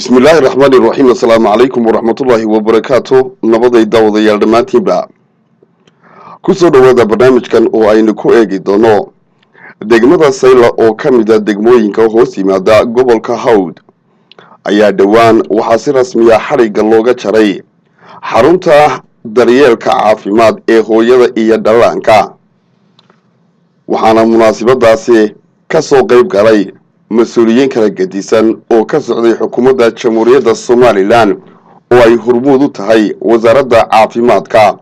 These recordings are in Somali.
بسم الله الرحمن الرحيم السلام عليكم ورحمة الله وبركاته نبضي داود يالدماتي با كسو دودا برنامج كان او اينو كو ايجي دونو دegmada sayla oo ka mid ah degmooyinka hoos yimaada gobolka Hawd ayaa dhawaan waxa si rasmi ah xariga looga jaray xarunta daryeelka caafimaad ee hooyada iyo dhallaanka waxaana munaasabadaasi ka soo qayb galay mas'uuliyiin kala gedisan oo ka socday xukuumadda Jamhuuriyadda Soomaaliland oo ay hormuud u tahay wasaaradda caafimaadka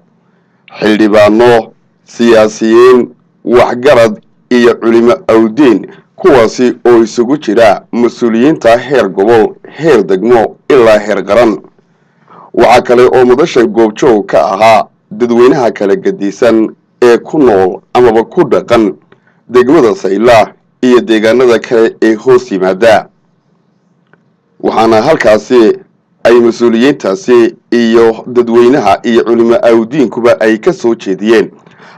xildhibaano siyaasiyiin waxgarad iyo culimo awdiin kuwaasi oo isugu jira mas'uuliyiinta heer gobol heer degmo ilaa heer qaran waxa kale oo madasha goobjoog ka ahaa dadweynaha kala gedisan ee ku nool amaba ku dhaqan degmada sayla iyo deegaanada kale ee hoos yimaada waxaana halkaasi ay mas'uuliyiintaasi iyo dadweynaha iyo culimo awdiinkuba ay ka soo jeediyeen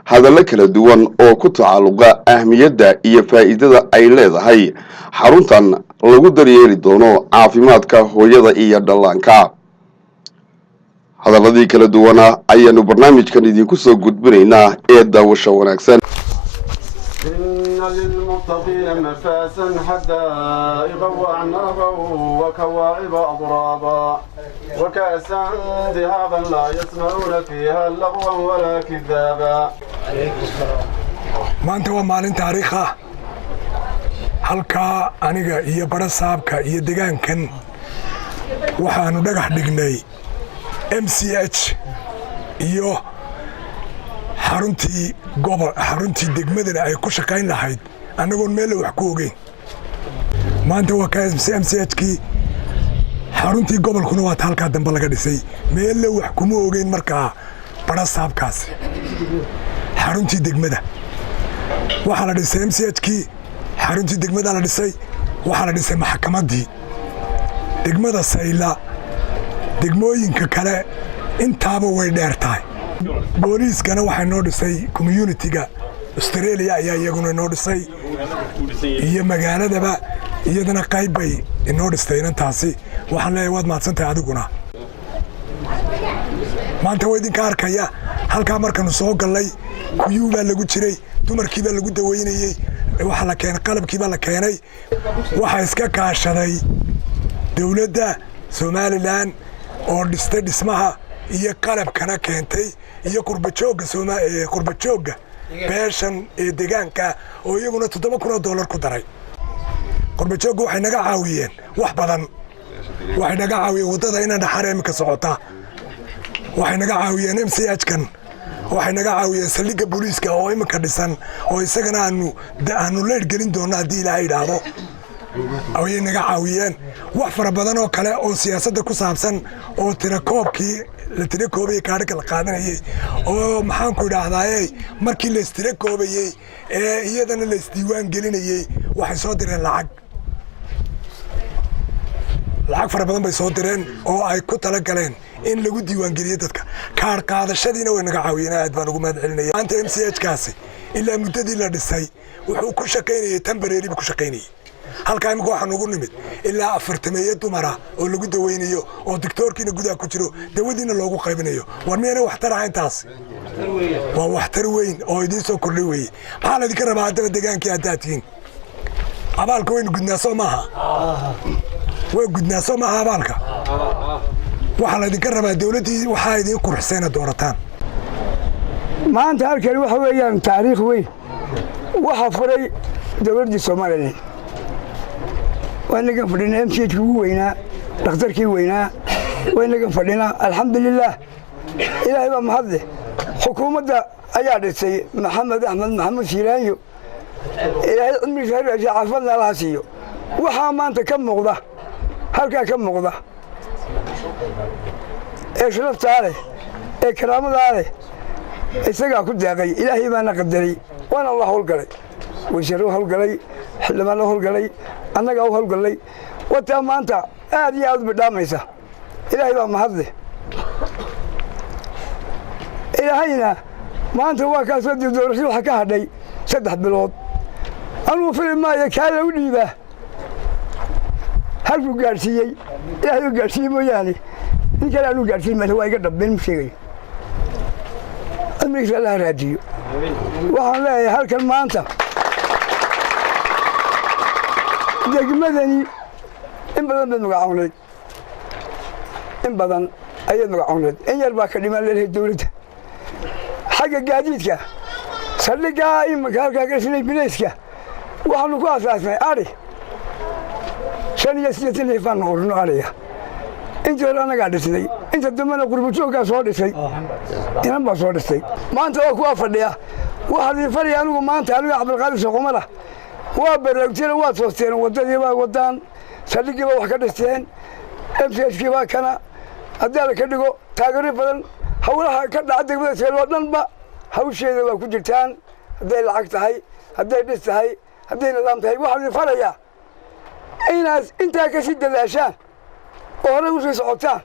hadallo kala duwan oo ku tacalluqa ahmiyadda iyo faa'iidada ay leedahay xaruntan lagu daryeeli doono caafimaadka hooyada iyo dhallaanka hadalladii kala duwana ayaanu barnaamijkan idinku soo gudbinaynaa ee daawasho wanaagsan للمتقين مفازا حدائق وأعنابا وكواعب أضرابا وكأسا ذهابا لا يسمعون فيها لغوا ولا كذابا. ما أنت ومالين تاريخها halka aniga iyo barasaabka iyo deegaankan waxaanu dhagax dhignay MCH iyo xaruntii degmadana ay ku shaqayn lahayd annagoon meel wax ku ogeyn maanta waa ka MCH-kii xaruntii gobolkuna waa halkaa dambe laga dhisay meel wax kuma ogeyn markaa barasaabkaasi xaruntii degmada waxaa la dhisay MCH-kii xaruntii degmada la dhisay waxaa la dhisay maxkamaddii degmada sayla degmooyinka kale intaaba way dheer tahay booliiskana waxay noo dhisay community-ga Australia ayaa iyaguna noo dhisay iyo magaaladaba iyadana qayb bay inoo dhistay intaasi waxaan leeyahay waad mahadsantahay adiguna maanta way idinka arkaya halkaa markaanu soo galnay kuyuu baa lagu jiray dumarkii baa lagu daweynayey waxa la keenay qalabkii baa la keenay waxa iska kaashaday dawladda Somaliland oo dhistay dhismaha iyo qalabkana keentay iyo qurbajooga beeshan ee deegaanka oo iyaguna $7,000 ku daray qurbajooga waxay naga caawiyeen wax badan waxay naga caawiyeen wadada inaan xareem ka socota waxay naga caawiyeen MCH-kan waxay naga caawiyeen saldhigga booliiska oo imika dhisan oo isagana aanu leer gelin doono haddii Ilaahay yiraahdo ayay naga caawiyeen wax fara badan oo kale oo siyaasadda ku saabsan oo tirakoobkii la tirakoobay kaadhka la qaadanayay oo maxaan ku idhaahdaaye markii la istirikoobayay ee iyadana la isdiiwaan gelinayay waxay soo direen lacag fara badan bay soo direen oo ay ku tala galeen in lagu diiwaan geliyo dadka kaar qaadashadiina way naga caawiyeen aad baan ugu mahad celinaya maanta MCH-kaasi ilaa muddadii la dhisay wuxuu ku shaqaynayay temporary ku shaqaynayay halka imika waxaan ugu nimid ilaa 40 dumara oo lagu daweynayo oo doctorkiina gudaha ku jiro dawadiina loogu qaybinayo war meena waxtar ahayn taas waa waxtar weyn oo idin soo kordhay weey maxaa la idinka rabaa hadaba deegaankii aadaatiin abaalka weyn gudnaa soo maaha way gudnaa soo maaha abaalka waxa la idinka rabaa dawladii waxa idin qurxisayna doorataan maanta halkan waxa weeyaan taariikh weyn waxa furay dawladda Soomaaliland وأنا فدينا MCH وينا دكتور كي وينا وأنا فدينا الحمد لله إلهي بمحضه حكومة أياد سي محمد أحمد محمد سيرانيو إلهي أمي شهر عفنا راسيو وحامان كم مقضى هلكا كم مقضى إيش رفت عليه إكرام عليه إستقع كل دقي إلهي ما نقدري وأنا الله القلي وشروه القلي حلما له القلي annaga u hawlgalay wata maanta aad iyo aad badaamaysa Ilaahay baa mahadle Ilaahayna maanta waa ka soo doorasho waxa ka hadhay 3 bilood anuu filimaya kala u dhiiba halkuu gaadhsiiyey ilaahay u gaadhsiiyey mooyaane nin kale aanu gaadhsiin male waa iga dhabbeen ma sheegayo amrigiisa allaha raadiyo waxaan leeyahay halkan maanta degmadani in badan baad magacawneed in badan ayaad magacawneed in yar baa ka dhimaan leedahay dawladda xagga gaadiidka saldhiggaa imanka halkaa ka dhisnay bilayska waxaanu ku asaasnay adhi 85 neef baan noqonno adhiga intii hore annagaa dhisnay inta dambena qurbajooggaa soo dhisay inan baa soo dhistay maanta waa kuwaa fadhiya waxaad idin faraya anigu maanta aniga cabdilqaadir shaqumala waa baraagteen waad toosteen waddadii baa waddaan saldhiggii baa wax ka dhisteen mchkii baa kana haddii alla ka dhigo taageero badan hawlaha ka dhaca degmada seeloo dhanba hawsheeda waa ku jirtaan hadday lacag tahay hadday dhis tahay hadday nidaam tahay waxaan idin farayaa inaad intaa ka sii dadaashaan oo horey u sii socotaan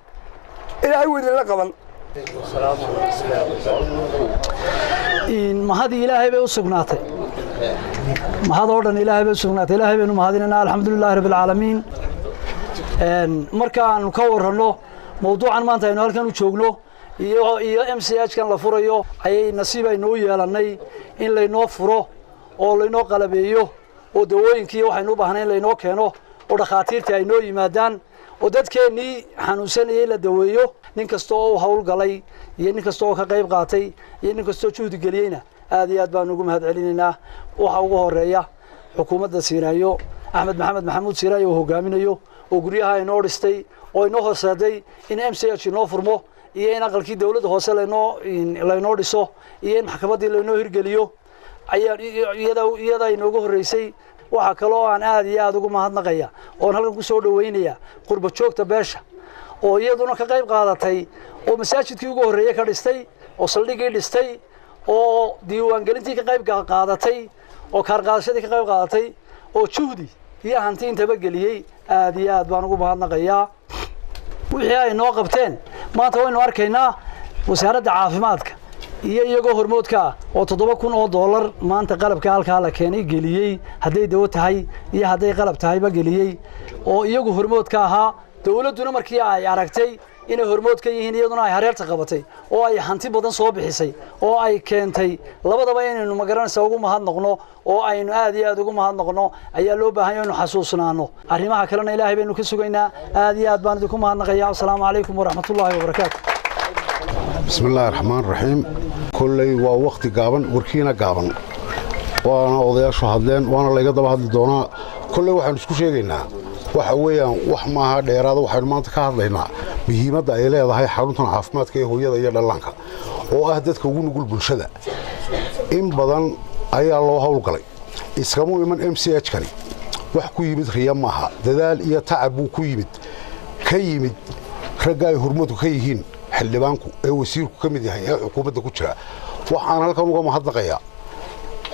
ilaahay wuu idinla qaban mahadii ilaahay bay u sugnaatay mahadoo dhan ilaahay bay u sugnaatay ilaahay baynu mahadinaynaa alxamdulilaahi rabbi alcaalamiin marka aanu ka warranno mawduucan maanta aynu halkan u joogno iyo mchkan la furayo ayay nasiib aynoo yeelannay in laynoo furo oo laynoo qalabeeyo oo dawooyinkii waxaynu u baahnay in laynoo keeno oo dhakhaatiirtii ay noo yimaadaan oo dadkeennii xanuunsanayay la daweeyo nin kasta oo u hawlgalay iyo nin kasta oo ka qayb qaatay iyo nin kastoo juhdi geliyeyna aad iyo aad baanu ugu mahad celinaynaa waxa ugu horeeya xukuumadda siiraayo axmed maxamed maxamuud siiraayo oo hogaaminayo oo guryaha inoo dhistay oo inoo horseeday in mch inoo furmo iyo in aqalkii dawladda hoose laynoo dhiso iyo in maxkamaddii laynoo hirgeliyo iyada inoogu horreysay waxaa kaloo aan aad iyo aad ugu mahadnaqaya oon halkan ku soo dhoweynaya qurba joogta beesha oo iyaduna ka qayb qaadatay oo masaajidkii ugu horreeyey ka dhistay oo saldhiggii dhistay oo diiwaangelintii ka qayb qaadatay oo kaarqaadashadii ka qayb qaadatay oo juhdi iyo hanti intaba geliyey aad iyo aad baan ugu mahadnaqayaa wixii ay noo qabteen maanta waynu arkaynaa wasaaradda caafimaadka iyo iyagoo hormoodka ah oo $7,000 maanta qalabka halkaa la keenay geliyey hadday dawo tahay iyo hadday qalab tahayba geliyey oo iyagu hormoodka ahaa dawladduna markii ay aragtay inay hormood ka yihiin iyaduna ay hareerta qabatay oo ay hanti badan soo bixisay oo ay keentay labadaba inaynu magaranaysa ugu mahadnaqno oo aynu aad iyo aad ugu mahadnaqno ayaa loo baahan yahay inuu xasuusnaano arrimaha kalena ilaahay baynu ka sugaynaa aad iyo aad baan idinku mahadnaqayaa assalaamu calaykum waraxmatullaahi wabarakaatu بسم الله الرحمن الرحيم كلي ووقت قابن وركينا قابن وانا odayaashu hadleen waana la iga daba hadli doonaa kulli waxaan isku sheegaynaa waxa weeyaan wax maaha dheeraada waxaan maanta ka hadlaynaa muhiimadda ay leedahay xaruntan caafimaadka ee hooyada iyo dhallaanka oo ah dadka ugu nugul bulshada in badan ayaa loo hawlgalay iskamu iman mch kani wax ku yimid riya maaha dadaal iyo tacab buu ku yimid ka yimid ragga ay hormadu ka yihiin xildhibaanku ee wasiirku ka mid yahay ee xukuumadda ku jira waxaan halkan uga mahadnaqayaa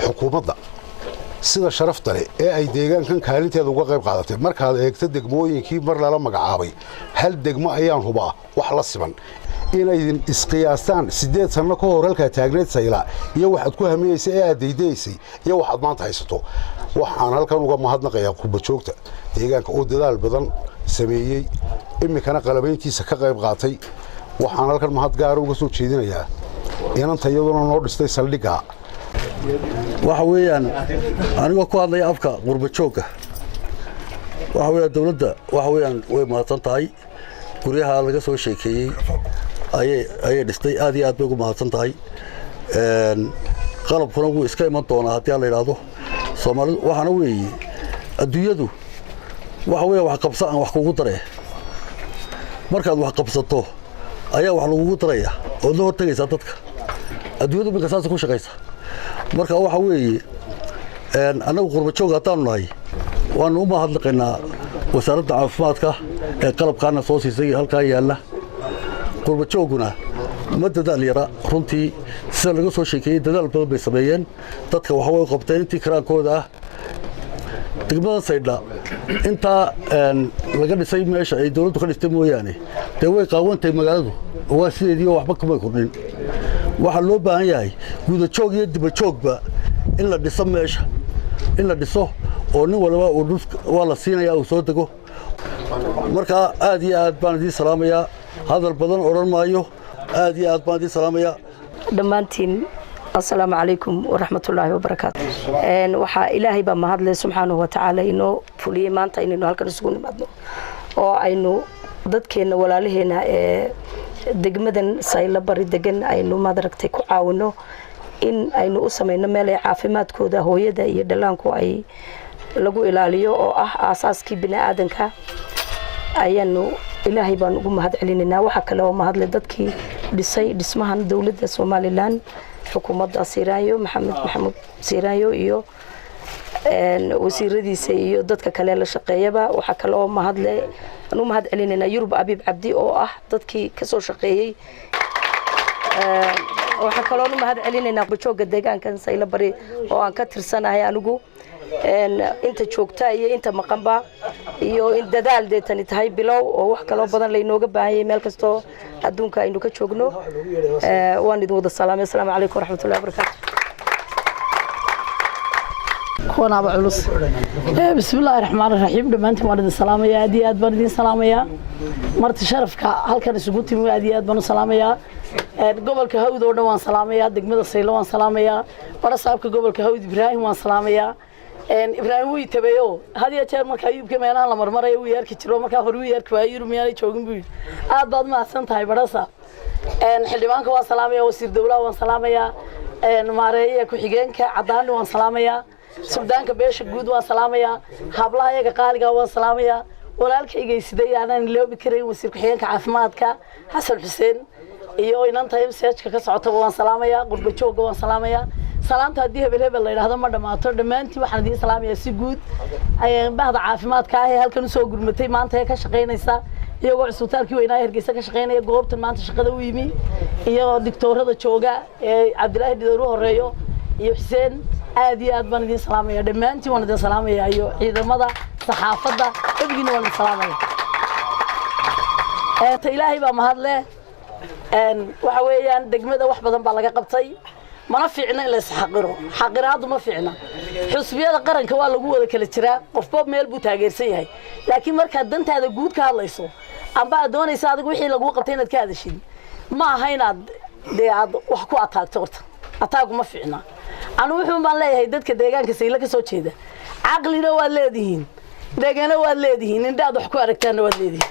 xukuumadda sida sharafta leh ee ay deegaankan kaalinteeda uga qayb qaadatay markaad eegto degmooyinkii mar lala magacaabay hal degmo ayaan hubaa wax la siman inaydin isqiyaastaan 8 sano ka hor halkaa taagneed sayla iyo waxaad ku hamiyeysay ee aad daydaysay iyo waxaad maanta haysato waxaan halkan uga mahadnaqayaa qurba joogta deegaanka oo dadaal badan sameeyey imikana qalabayntiisa ka qayb qaatay waxaan halkan mahad gaar uga soo jeedinayaa inanta iyaduna noo dhistay saldhigga waxa weeyaan anigoo ku hadlaya afka qurba joogga waxa weeyaan dawladda waxa weeyaan way mahadsan tahay guryaha laga soo sheekeeyey ayay dhistay aad iyo aad bay ugu mahadsan tahay qalabkuna wuu iska iman doonaa haddii la yidhaahdo soomaalidu waxaana weeye adduunyadu waxa weeya wax qabsa aan wax kugu daree markaad wax qabsato ayaa wax lagugu daraya ood la hortegaysaa dadka adduunyadu minka saasa ku shaqaysa marka waxa weeye annagu qurba joog haddaanu nahay waanu u mahadnaqaynaa wasaaradda caafimaadka ee qalabkaana soo siisay halkaa yaalla qurba joogguna ma dadaal yara runtii sida laga soo sheekeeyey dadaal badan bay sameeyeen dadka waxa way qabteen intii karaankooda ah degmada saydha intaa laga dhisay meesha ay dawladdu ka dhistay mooyaane dee way qaawantahay magaaladu oo waa sideediioo waxba kamay kordhin waxaa loo baahan yahay gudajoog iyo dibajoogba in la dhiso meesha in la dhiso oo nin walba waa la siinayaa uu soo dego markaa aad iyo aad baan idiin salaamayaa hadal badan odhan maayo aad iyo aad baan idiin salaamayaa dhammaantiin السلام عليكم ورحمة الله وبركاته. وحا إلهي بمهد له سبحانه وتعالى إنه فلي ما أنت إنه هالكرسكون بعده أو إنه ضد كنا ولا لهنا دقمدن سايل بري دقن إنه ما دركتك عاونه إنه أسمينا مالي عافمات كودا هو يدا يدلانكو أي لقو إلاليو أو أساس كي بناء آدنك أي إنه إلهي بنقوم مهد علينا وحكى له مهد لضدكي دسمها دولة الصومالي لان حكومة سيرايو محمد سيرايو إيو وسيرديسا إيو دادك كليلا شقيبا وحكا لو مهد لي أنو مهد علينا يرب أبيب عبدي أو دادكي كسو شقيي وحكا لو مهد علينا بشوق الدقان كان سايلا بري أو أن كتر سنة هيا نقو انت joogta iyo inta maqanba iyo in dadaal deetani tahay bilow oo wax kale badan leynooga baahay meel kasto adduunka aynu ka joogno waan idin wada salaamay assalaamu alaykum waraxmatullaahi wabarakaatuh كون أبو علوس بسم الله الرحمن الرحيم دمانتي والد السلام يا أدي أدبر دين سلام يا مرت شرف هل كان سقوطي مو أدي أدبر سلام يا قبل كهود ودوان سلام يا دقمة السيلوان سلام يا ورصابك قبل كهود إبراهيم وان سلام يا إبراهيم ويتبعه هذه أشياء ما كيوب كمان على مرة يوير كتير وما كهرو يوير كواير ومياني شوقن بيد بعد ما أحسن تاي براسا حليمان كوان سلام يا وسير دولة وان سلام يا ماريا كحجين كعدان وان سلام يا سودان كبيش جود وان سلام يا حبلها يا كقالجا وان سلام يا ولالك يجي سدي أنا اللي بكري وسير كحجين كعفمات حسن حسين iyo inanta MCH ka socoto waan salaamaya qurba jooga waan salaamaya salaanta hadii hebel la yiraahdo ma dhamaato dhamaantii waxaan idin salaamayaa si guud ayaan bahda caafimaadka ah halkan soo gurmatay maanta ay ka shaqeynaysa iyagoo cusbitaalkii weynaa Hargeysa ka shaqeynaya goobtan maanta shaqada u yimi iyo doctorada jooga ee Cabdilaahi Didaru horeeyo iyo Xuseen aad iyo aad baan idin salaamayaa dhamaantii waan idin salaamayaa iyo ciidamada saxaafadda dadkiina waan salaamayaa ta Ilaahay baa mahad leh waxa weeyaan degmada wax badan baa laga qabtay mana fiicna in la isxaqiro xaqiraadu ma fiicna xusbiyada qaranka waa lagu wada kala jiraa qofba meel buu taageersan yahay laakiin marka dantaada guud ka hadlayso amba doonaysa adigu wixii lagu qabtay inaad ka hadashid ma aha inaad aad wax ku ataagto horta ataagu ma fiicna anu wuxuu baan leeyahay dadka deegaanka sayla ka soo jeeda aqlina waa leedihiin deegaana waa leedihiin indaad wax ku aragtaana waa leedihiin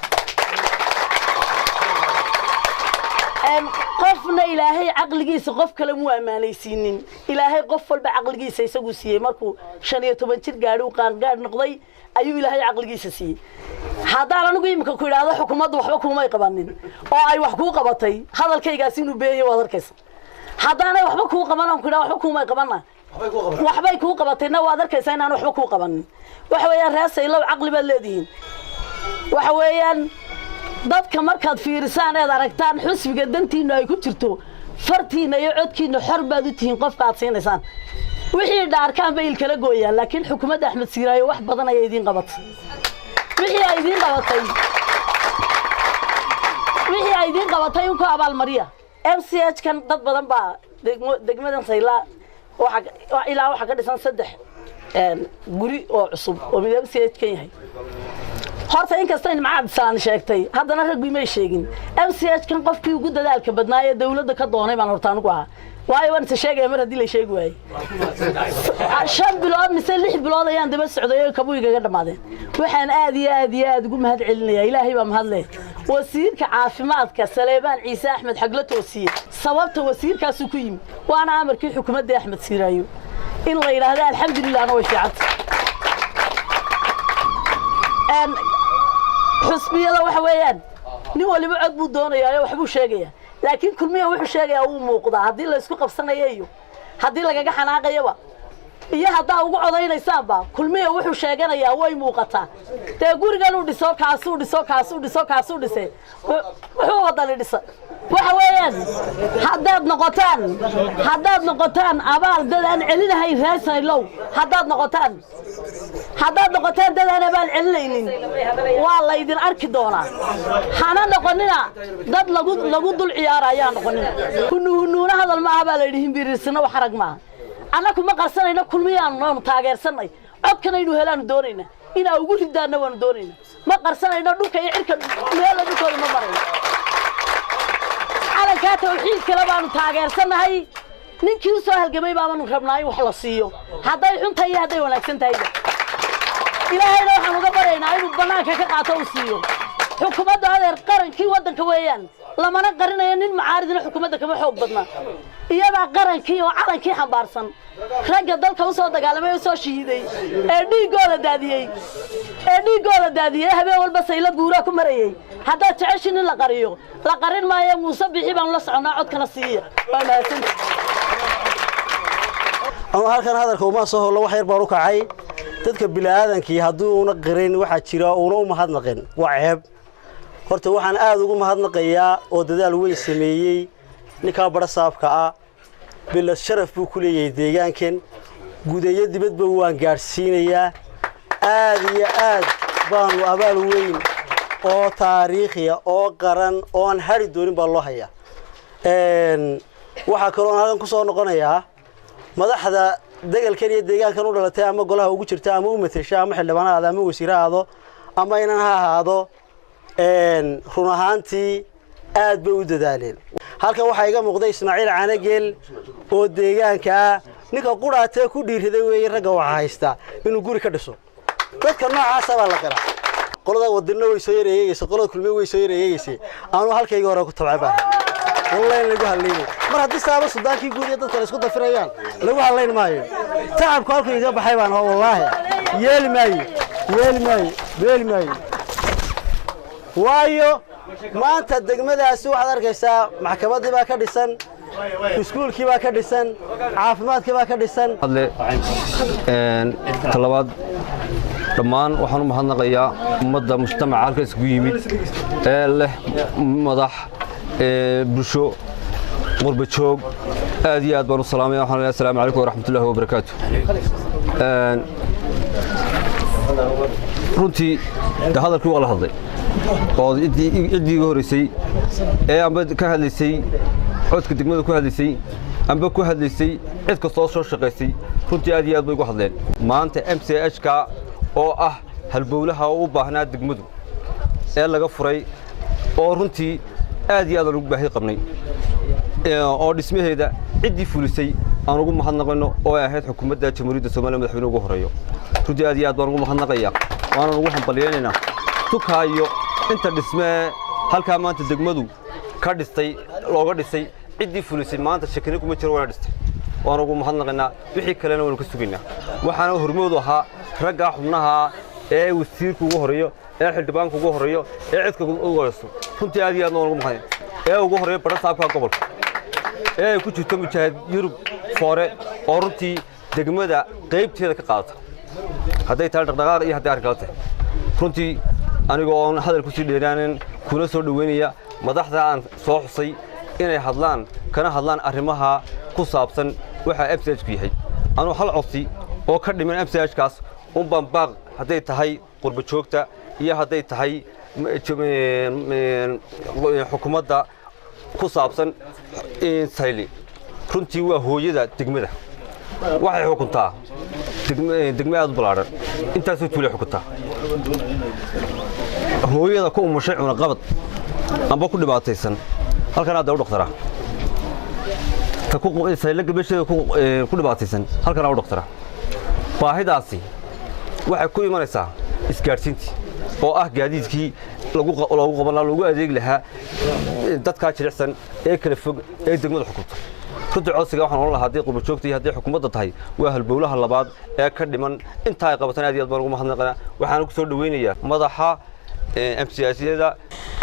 qofna ilaahay aqligiisa qof kale mu amaanaysiinin ilaahay qof walba aqligiisa isagu siiyay markuu 15 jir gaadhi u qaan gaadh noqday ayuu ilaahay aqligiisa siiyay hadaan anigu imika ku yiraahdo xukuumaddu waxba kuma qabanin oo ay wax ku qabatay hadalkaygaas inuu beeyo wad arkaysa hadaan ay waxba ku qabanan ku yiraahdo waxba kuma qabana waxbay ku qabatayna wad arkaysa inaan waxba ku qabanin waxa weeyaan raasaylo aqli baad leedihiin waxa weeyaan dadka markaad fiirisaan ee aragtaan xusbiga dantiina ay ku jirto fartiina iyo codkiina xor baad u tihiin qofka aad siinaysan wixii dhaarkaan bay kala gooyaan laakiin xukuumadda Axmed Siiraayo wax badan ay idin qabatay wixii ay idin qabatay ku abaal mariya MCH kan dad badan baa degmadan sayla waxa ka dhisan 3 guri oo cusub oo mid MCH kan yahay horta in kasta in macad saan sheegtay haddana rag ma sheegin MCH kan qofkii ugu dadaalka badnaayay dawladda ka doonay baan hortaan ugu ahaa waayo waan sheegay mar hadii la sheegi waayay 5 bilood mise 6 bilood ayaan daba socday kabuiga dhamaadeen waxaan aad iyo aad ugu mahad celinayaa Ilaahay baa mahad leh wasiirka caafimaadka Saleebaan Ciise Axmed Xagla toosiye sababta wasiirkaas ku yimi waana amarkii xukuumadda Axmed Siiraayo in la yiraahdo alxamdulillah oo fiican xusbiyada waxa weeyaan nin waliba cod buu doonayaa wax buu sheegayaa laakiin kulmiye wuxuu sheegayaa uu muuqdaa hadii la isku qabsanayo hadii lagaga xanaaqayaba iyo hadaa ugu codaynaysaanba kulmiye wuxuu sheeganayaa way muuqataa taa gurigan uu dhiso kaasuu dhisay wuxuu wadani dhisa waxa weeyaan haddaad noqotaan abaal dad aan celinahay raasaylow haddaad noqotaan dad aan abaal celinaynin waa la idin arki doonaa hana noqonina dad lagu dul ciyaaraya noqonina kunuuna hadal ma aha baa la yidhi himbirisna wax arag ma annaku ma qarsanayno kulmiyaan noo taageersanay codkan aynu helaan doonayna inaa ugu ridaana waanu doonayna ma qarsanayno dhulka iyo cirka meela dhulkooda ma marayno calankaa tawxiid kale baanu taageersanahay ninkii u soo halgamay baanu rabnaa in wax la siiyo hadday xun tahay iyo hadday wanaagsan tahayba ilaahayna waxaan uga baryaynaa inuu bannaanka ka qaato u siiyo xukuumadda adeer qarankii waddanka weeyaan lamana qarinayo nin macaaridna xukuumadda kama xoog badna iyadaa qarankii oo calankii xambaarsan ragga dalka u soo dagaalamay oo soo shahiiday ee dhiigooda daadiyey habeen walba sayla guuraa ku marayay haddaad jeceshin in la qariyo la qarin maayo muuse bixi baanu la soconnaa codkana siiya waa mahadsanti ama halkan hadalka uma soo holo wax yar baan u kacay dadka bilaaadankii haddii uuna qirin waxaa jira uuna u mahadnaqin waa ceeb horta waxaan aad ugu mahadnaqayaa oo dadaal weyn sameeyey ninkaa barasaabka ah bilad sharaf buu ku leeyahay deegaankan gudeeyo dibadba waan gaadhsiinayaa aad iyo aad baanu abaal weyn oo taariikhiya oo qaran oo aan hari doonin baa loo hayaa waxaa kaloo halkan ku soo noqonayaa madaxda degalkan iyo deegaankan u dhalatay ama golaha ugu jirta ama u matesha ama xildhibaanaada ama wasiirahaado ama inan ha ahaado run ahaantii aad bay u dadaaleen halkan waxaa iga muuqda Ismaaciil Caanageel oo deegaanka ninka quraatay ku dhiiriday weey ragga waxa haysta inuu guri ka dhiso dadka noocaas baa la qara qolada wadana way soo yareeyaysa qolada kulmay way soo yareeyaysa aanu halkayga hore ku tabcay والله lagu haleeyay mar hadii saaba sudaankii guud ee dadka isku dafirayaan lagu haleyn maayo taabku halku iga baxay baan wallahi yeelmay waayo maanta degmadaasi waxaad arkaysaa maxkamadii baa ka dhisan iskuulkii baa ka dhisan caafimaadkii baa ka dhisan talabaad dhammaan waxaan u mahadnaqayaa ummadda mujtamaca halka isku yimid ee leh madax bulsho qurba joog aad iyo aad baan u salaamaya waxaan leeyahay assalaamu calaykum waraxmatullaahi wabarakaatuh runtii hadalkii waa la hadlay oo ciddii iga horreysay ee amba ka hadlaysay codka degmada ku hadlaysay amba ku hadlaysay cid kastoo soo shaqaysay runtii aad iyo aad bay ugu hadleen maanta MCH-ka oo ah halbowlaha u baahnaa degmadu ee laga furay oo runtii aad iyo aad ugu baahi qabnay oo dhismaheeda ciddii fulisay aan ugu mahadnaqayno oo ay ahayd xukuumadda jamhuuriyadda Soomaaliya madaxweynaha ugu horeeyo runtii aad iyo aad baan ugu mahadnaqayaa waana ugu hambalyeynaa tukaayo inta dhismee halka maanta degmadu ka dhistay looga dhisay ciddii fulisay maanta shakina kuma jiro wada dhistay waan ugu mahadnaqaynaa wixii kalena waan ka sugaynaa waxaana hormoodu ahaa ragga xubnaha ee wasiirku ugu horeeyo ee xildhibaanku ugu horeeyo ee cidka ugu horeyso runtii aad iyo aad ugu mahadnaq ee ugu horeeyo barasaabka gobolka ee ku jirto mujaahid Yurub Foore oo runtii degmada qaybteeda ka qaata hadday tahay dhaqdhaqaaq iyo hadday arkaatay runtii aniga oo hadal ku sii dheeraanin kuna soo dhaweynaya madaxda aan soo xusay inay hadlaan kana hadlaan arrimaha ku saabsan waxa MCH ku yahay anu hal codsi oo ka dhiman MCH-kaas baan baaq hadday tahay qurba joogta iyo hadday tahay xukuumadda ku saabsan sayli runtii waa hooyada degmada waxay xukuntaa degmo aad u balaaran intaasoo tuulay xukuntaa hooyada ku umushay cunaqabad amba ku dhibaataysan halkan aad u dhaqtara ta ku sayla gabasheeda ku dhibaataysan halkan aad u dhaqtara baahidaasi waxay ku imanaysaa isgaarsiintii oo ah gaadiidkii lagu qaban lahaa lagu adeeg lahaa dadka jilicsan ee kala fog ee degmada xukunta runtii codsiga waxaan oran lahaa haddii qurba joogta iyo haddii xukuumadda tahay waa halbowlaha labaad ee ka dhiman inta ay qabataan aad iyo aad baan ugu mahadnaqaynaa waxaan ku soo dhaweynayaa madaxa MCH-yada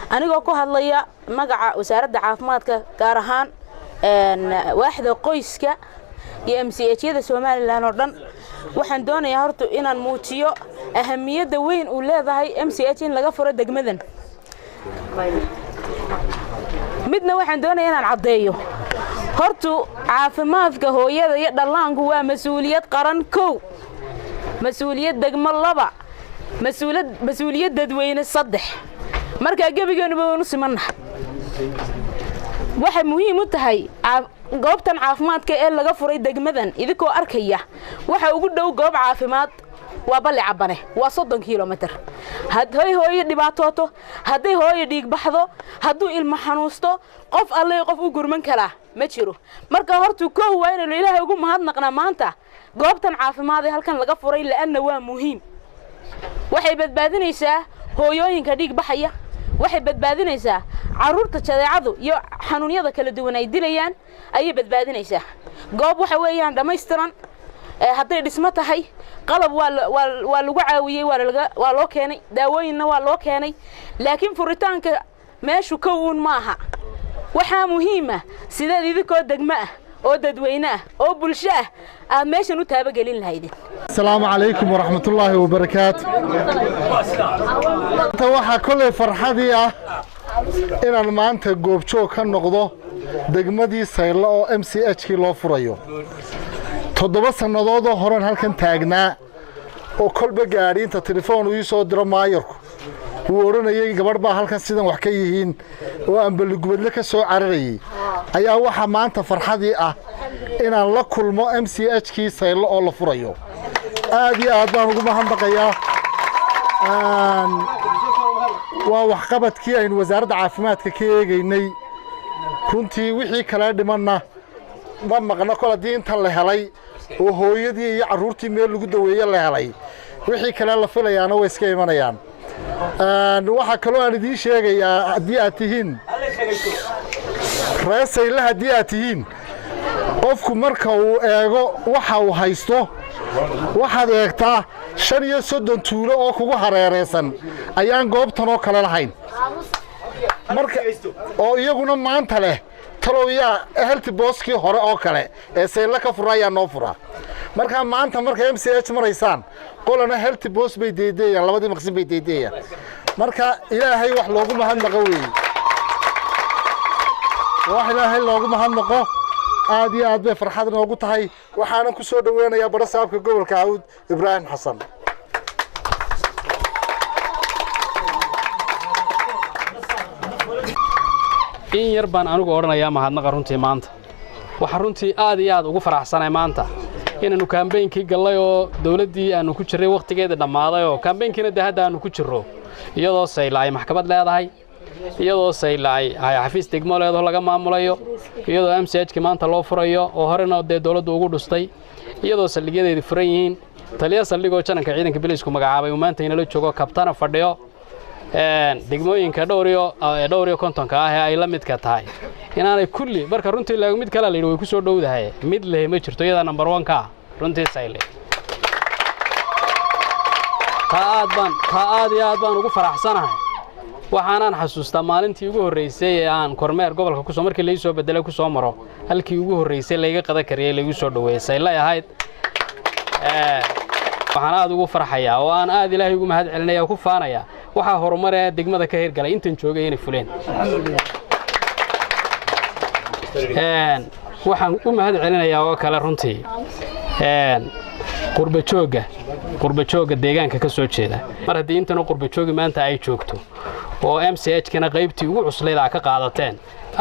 anigoo ku hadlaya magaca wasaaradda caafimaadka gaar ahaan waaxda qoyska iyo MCH-yada Soomaaliland oo dhan waxaan doonayaa horta inaan muujiyo ahamiyadda weyn uu leedahay MCH in laga furo degmadan midna waxaan doonayaa inaan cadeeyo horta caafimaadka hooyada iyo dhallaanku waa mas'uuliyad qaran kow mas'uuliyad degmo laba mas'uuliyad dadweyne saddex marka gabigeenu waanu simannahay waxa muhiim u tahay goobtan caafimaadka ee laga furay degmadan idinkoo arkaya waxa ugu dhow goob caafimaad waa balli cabane waa 30 kilomitir hadday hooyo dhibaatooto hadday hooyo dhiig baxdo hadduu ilmo xanuusto qof alle qof u gurman kala ma jiro marka hortu koow waa inuu ilaahay ugu mahadnaqnaa maanta goobtan caafimaad ee halkan laga furay laana waa muhiim waxay badbaadinaysaa hooyooyinka dhiig baxaya waxay badbaadinaysaa caruurta jadeecadu iyo xanuunyada kala duwan ay dilayaan ayay badbaadinaysaa goob waxa weeyaan dhameystiran hadday dhismo tahay qalab waa lagu caawiyay waa loo keenay daawooyinna waa loo keenay laakiin furitaanka meeshu ka uun maaha waxaa muhiim ah sideed idinkoo degmo ah oo dadweyne ah oo bulsho ah aad meeshan u taabagelin lahaydeen السلام عليكم ورحمة الله وبركاته waxaa kolay farxadii ah inaan maanta goobjoog ka noqdo degmadii Saylo oo MCH loo furayo 7 sanadood oo horan halkan taagnaa oo kolba gaariinta telefoon uu soo diro maayarku uu oranayay gabadh baa halkan sidan wax ka yihiin oo aan balgubadle ka soo cararayay ayaa waxa maanta farxadii ah inaan la kulmo MCH Saylo oo la furayo aad iyo aad baan ugu mahadnaqayaa waa wax qabadkii aynu wasaaradda caafimaadka ka eegaynay runtii wixii kala dhimanna ma maqna kala diinta la helay oo hooyadii iyo caruurtii meel lagu daweeyo la helay wixii kala la filayaana way iska imanayaan waxa kale oo aan idin sheegayaa haddii aad tihiin reesayla haddii aad tihiin qofku marka uu eego waxa uu haysto waxaad eegtaa 35 tuulo oo kugu hareereysan ayaan goobtan oo kale lahayn marka oo iyaguna maanta leh talooya health booskii hore oo kale ee Saylo ka furaya noo fura marka maanta marka MCH maraysaan qolana health boos bay deedeeyaan labadii maqsin bay deedeeyaan marka ilaahay wax loogu mahadnaqo weey wax ilaahay loogu mahadnaqo aad iyo aad bay farxad noogu tahay waxaana ku soo dhaweynayaa barasaabka gobolka Hawd Ibrahim Xasan in yar baan anigu oranayaa mahadnaqa runtii maanta waxa runtii aad iyo aad ugu faraxsanay maanta inaanu kaambeynkii galay oo dawladdii aanu ku jirray waqtigeeda dhammaaday oo kaambeynkiina hadda aanu ku jirro iyadoo Saylo ay maxkamad leedahay iyadoo Saylo ay xafiis degmo leedahay laga maamulayo iyadoo MCH maanta loo furayo oo horena dawladdu ugu dhustay iyadoo saldhigyadeedu furan yihiin taliya saldhigoo jananka ciidanka bilisku magacaabay uu maanta inala joogo kabtana fadhiyo degmooyinka dhowr iyo kontonka ah ee ay la midka tahay inaanay kulli marka runtii lagu mid kala leeyahay way ku soo dhowdahay mid leh ma jirto iyada number 1 ka runtii Saylo ka aad iyo aad baan ugu faraxsanahay waxaan xasuustaa maalintii ugu horeysay ee aan kormeer gobolka ku soo markii la soo bedelay ku soo maro halkii ugu horeysay layga qada kariyay lagu soo dhaweeyay Saylo ahayd waxaan aad ugu farxayaa oo aan aad Ilaahay ugu mahad celinaya ku faanaya waxa horumar ee degmada ka hirgalay intan joogay inay fuleen waxaan u mahad celinayaa oo kale runtii qurba jooga deegaanka ka soo jeeda mar haddii intan qurba joogi maanta ay joogto oo MCH kana qaybtii ugu cusleyda ka qaadateen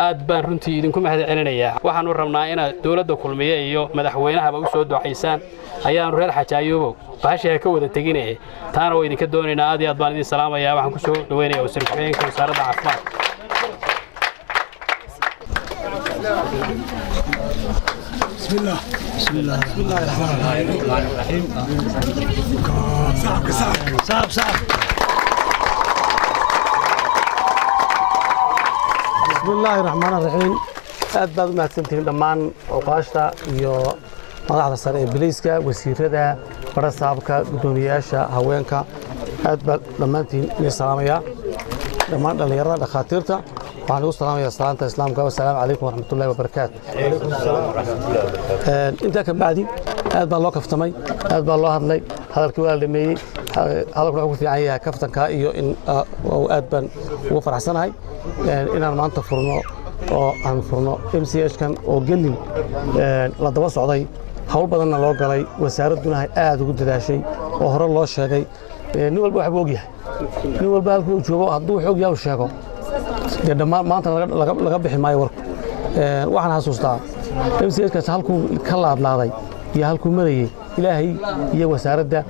aad baan runtii idinku mahad celinayaa waxaan u rabnaa in dawladda kulmiye iyo madaxweynahaba u soo ducaysaan ayaan reer Xajaayobo baashiga ka wada taginay taana way idinka doonaynaa aad iyo aad baan idin salaamayaa waxaan ku soo dhaweynayaa wasiirka wasaaradda caafimaadka بسم الله الرحمن الرحيم صعب بسم الله الرحمن الرحيم aad baad u mahadsantihiin dhammaan oqaashta iyo madaxda sare ee biliiska wasiirada barasaabka gudoomiyaasha haweenka aad baad dhammaantiin idin salaamayaa dhammaan dhalinyarada dhakhaatiirta waxaan ugu salaamayaa salaanta islaamka wassalaamu calaykum waraxmatullaahi wabarakaatu intaa ka bacdi aad baa loo kaftamay aad baa loo hadlay hadalkii waa la dhameeyey hadalku wuxuu ku fiican yahay kaftanka iyo in aad baan ugu faraxsanahay inaan maanta furno oo aan furno MCH-kan oo gelin la daba socday hawl badanna loo galay wasaaradduna aad ugu dadaashay oo hore loo sheegay nin walba waxa uu og yahay nin walba halkuu joogo hadduu xog yahay sheego dhammaan maanta laga bixi maayo warku waxaan xasuustaa MCH-kaas halkuu ka laadlaaday iyo halkuu marayay ilaahay iyo wasaaradda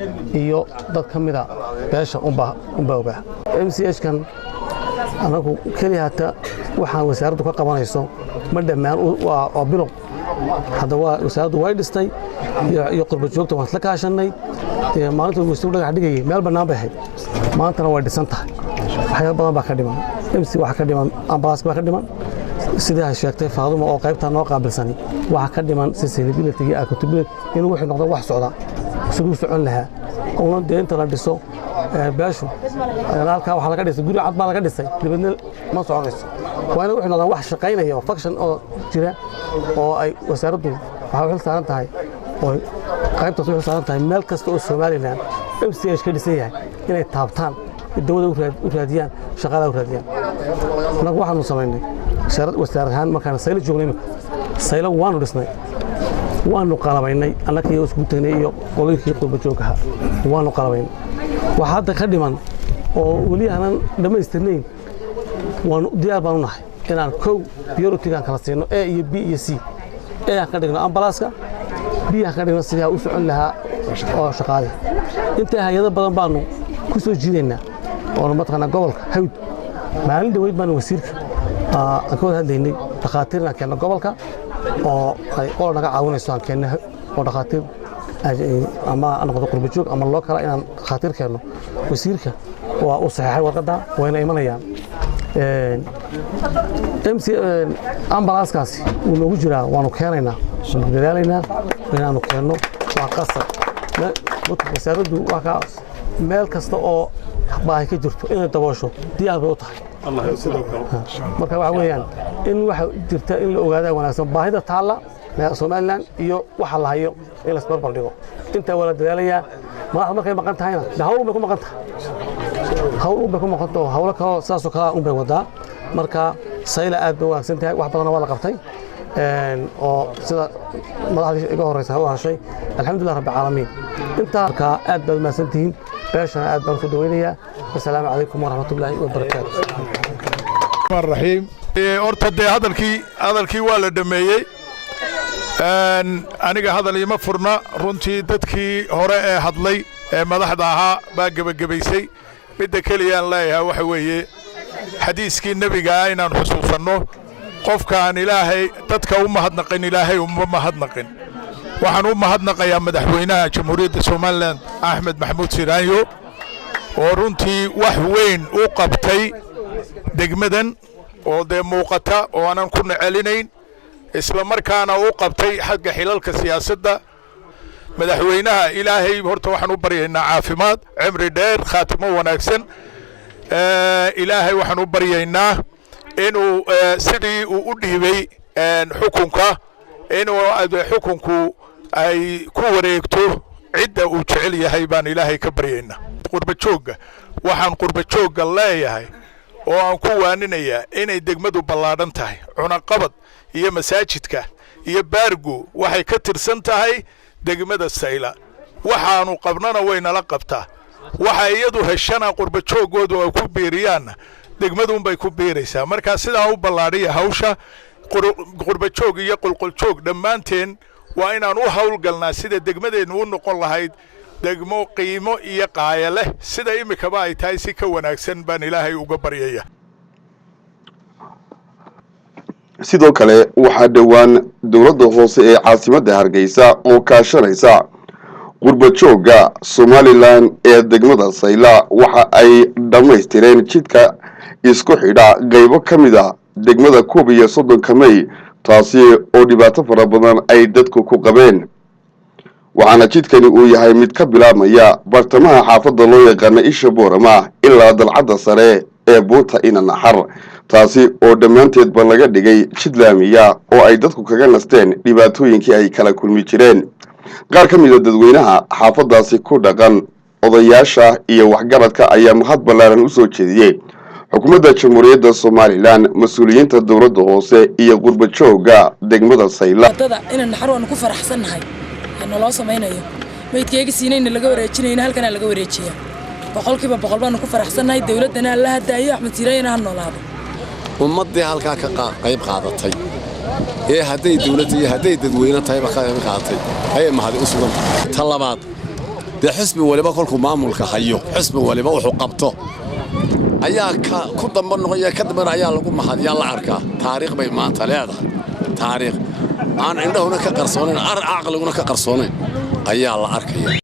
iyo dad ka mida beesha unbaa ogaa MCH-kan anagu keliya hata waxaan wasaaraddu ka qabanayso ma dhammaan waa bilow hadda wasaaraddu way dhistay iyo qurba joogta waan isla kaashanay maalinta wasiir dhagax dhigayay meel bannaan bay ahayd maantana way dhisan tahay waxyaabo badan baa ka dhiman MC waxa ka dhiman ambalaas baa ka dhiman sidii ay sheegtay Faadumo oo qaybta noo qaabilsani waxa ka dhiman sustainability iyo accountability inuu wixii noqdo wax socda sidoo socon lahaa oo deynta la dhiso beeshu halka waxa laga dhisay guri cad baa laga dhisay dibadna ma soconayso waa inuu wixii noqdo wax shaqaynaya function oo jira oo ay wasaaraddu waxa u saaran tahay oo qaybtaas u saaran tahay meel kasta oo Soomaaliland MCH ka dhisan yahay inay taabtaan dawladda u raadiyaan shaqada u raadiyaan anagu waxaanu sameynay wasaaradahan markaan saylo joognay saylo waanu dhisnay waanu qalabaynay annaka iyo isku tagnay iyo qoloyinkii qurba joogka waanu qalabaynay waxa hadda ka dhiman oo wali aanan dhamaystirnayn waanu diyaar baan u nahay inaan kow priority-gan kala siino A iyo B iyo C aan ka dhigno ambalaaska B aan ka dhigno sidii u socon lahaa oo shaqaale inta hay'ado badan baanu ku soo jiidaynaa oo mataqaana gobolka hawd maalin dhaweyd baan wasiirka aan ka wada hadlaynay dhakhaatiirna keena gobolka oo ay qolo naga caawinayso aan keena oo dhakhaatiir ama noqdo qurba joog ama loo kala inaan dhakhaatiir keeno wasiirka waa u saxeexay warqadda wayna imanayaan MC ambalaaskaasi uu noogu jiraa waanu keenaynaa waanu dadaalaynaa inaanu keenno waa qasab wasaaraddu waa ka meel kasta oo baahi ka jirto inay daboosho diyaar bay u tahay marka waxa weeyaan in waxa jirta in la ogaado wanaagsan baahida taalla Soomaaliland iyo waxa la hayo in la isbarbar dhigo inta wala dadaalayaa madaxda markay maqan tahayna hawl bay ku maqan tahay hawl bay ku maqan tahay hawlo kale saasoo kala un bay wadaa marka sayla aad bay wanaagsan tahay wax badan waa la qabtay oo sida madaxda iga horeysa ha hashay alxamdulillah rabbil caalamiin inta ka aad baad maasantihiin beeshana aad baan ku dhaweynayaa assalaamu calaykum waraxmatullaahi wabarakaatuh الرحيم horta dee hadalkii waa la dhameeyey aniga hadal ima furna runtii dadkii hore ee hadlay ee madaxda ahaa baa gebagabaysay midda keliyaan leeyahay waxa weeye xadiiskii nebiga ah inaan xusuusanno qofkaan ilaahay dadka u mahadnaqin ilaahay uma mahadnaqin waxaan u mahadnaqayaa madaxweynaha jamhuuriyadda Soomaaliland Axmed Maxamuud Siraanyo oo runtii wax weyn u qabtay degmadan oo dee muuqata oo aanan ku nacelinayn isla markaana u qabtay xagga xilalka siyaasadda madaxweynaha ilaahay horta waxaan u baryaynaa caafimaad cimri dheer khaatimo wanaagsan ilaahay waxaan u baryaynaa inuu sidii uu u dhiibay xukunka inuu xukunku ay ku wareegto cidda uu jecel yahay baan ilaahay ka baryaynaa qurba joogga waxaan qurba joogga leeyahay oo aan ku waaninayaa inay degmadu ballaadhan tahay cunaqabad iyo masaajidka iyo baargu waxay ka tirsan tahay degmada sayla waxaanu qabnana waynala qabtaa waxa iyadu heshana qurba joogoodu ay ku biiriyaanna degmadunbay ku biiraysaa markaa sidaa u ballaadhiya hawsha qurba joog iyo qulqul joog dhammaanteen waa inaan u hawlgalnaa sida degmadeennu u noqon lahayd degmo qiimo iyo qaaya leh sida imikaba ay tahay si ka wanaagsan baan ilaahay uga baryaya sidoo kale waxaa dhowaan dowladda hoose ee caasimadda Hargeysa oo kaashanaysa qurba joogga Soomaaliland ee degmada Sayla waxa ay dhamaystireen jidka isku xidha qaybo kamid ah degmada 31 May taasi oo dhibaato fara badan ay dadku ku qabeen waxaana jidkani uu yahay mid ka bilaabmaya bartamaha xaafadda loo yaqaan Isha Boorama ilaa dalcadda sare ee Buurta Ina Naxar taasi oo dhammaanteedba laga dhigay jid laamiya oo ay dadku kaga nasteen dhibaatooyinkii ay kala kulmi jireen qaar ka mid ah dadweynaha xaafaddaasi ku dhaqan odayaasha iyo waxgaradka ayaa mahad ballaaran u soo jeediyay xukuumadda jamhuuriyadda Soomaaliland mas'uuliyiinta dowladda hoose iyo qurba joogga degmada Sayla wadada inaan naxar waan ku faraxsanahay ana loo sameeynayo meydkayga siinayna laga wareejinayna halkan laga wareejiyaa boqolkiiba boqol baan ku faraxsanahay dawladana la hadaayo Axmed Siraayna ha noolaado ummadii halka ka qayb qaadatay ee hadday dawladda iyo hadday dadweyne tahayba ka qayb qaatay ayay mahadi u sugan tahay ta labaad dee xisbi waliba kolkuu maamulka hayo xisbi waliba wuxuu qabto ayaa ku damba noqoya ka dambana ayaa lagu mahadiyaa la arkaa taariikh bay maanta leedahay taariikh aan indhahuna ka qarsoonayn caqliguna ka qarsoonayn ayaa la arkaya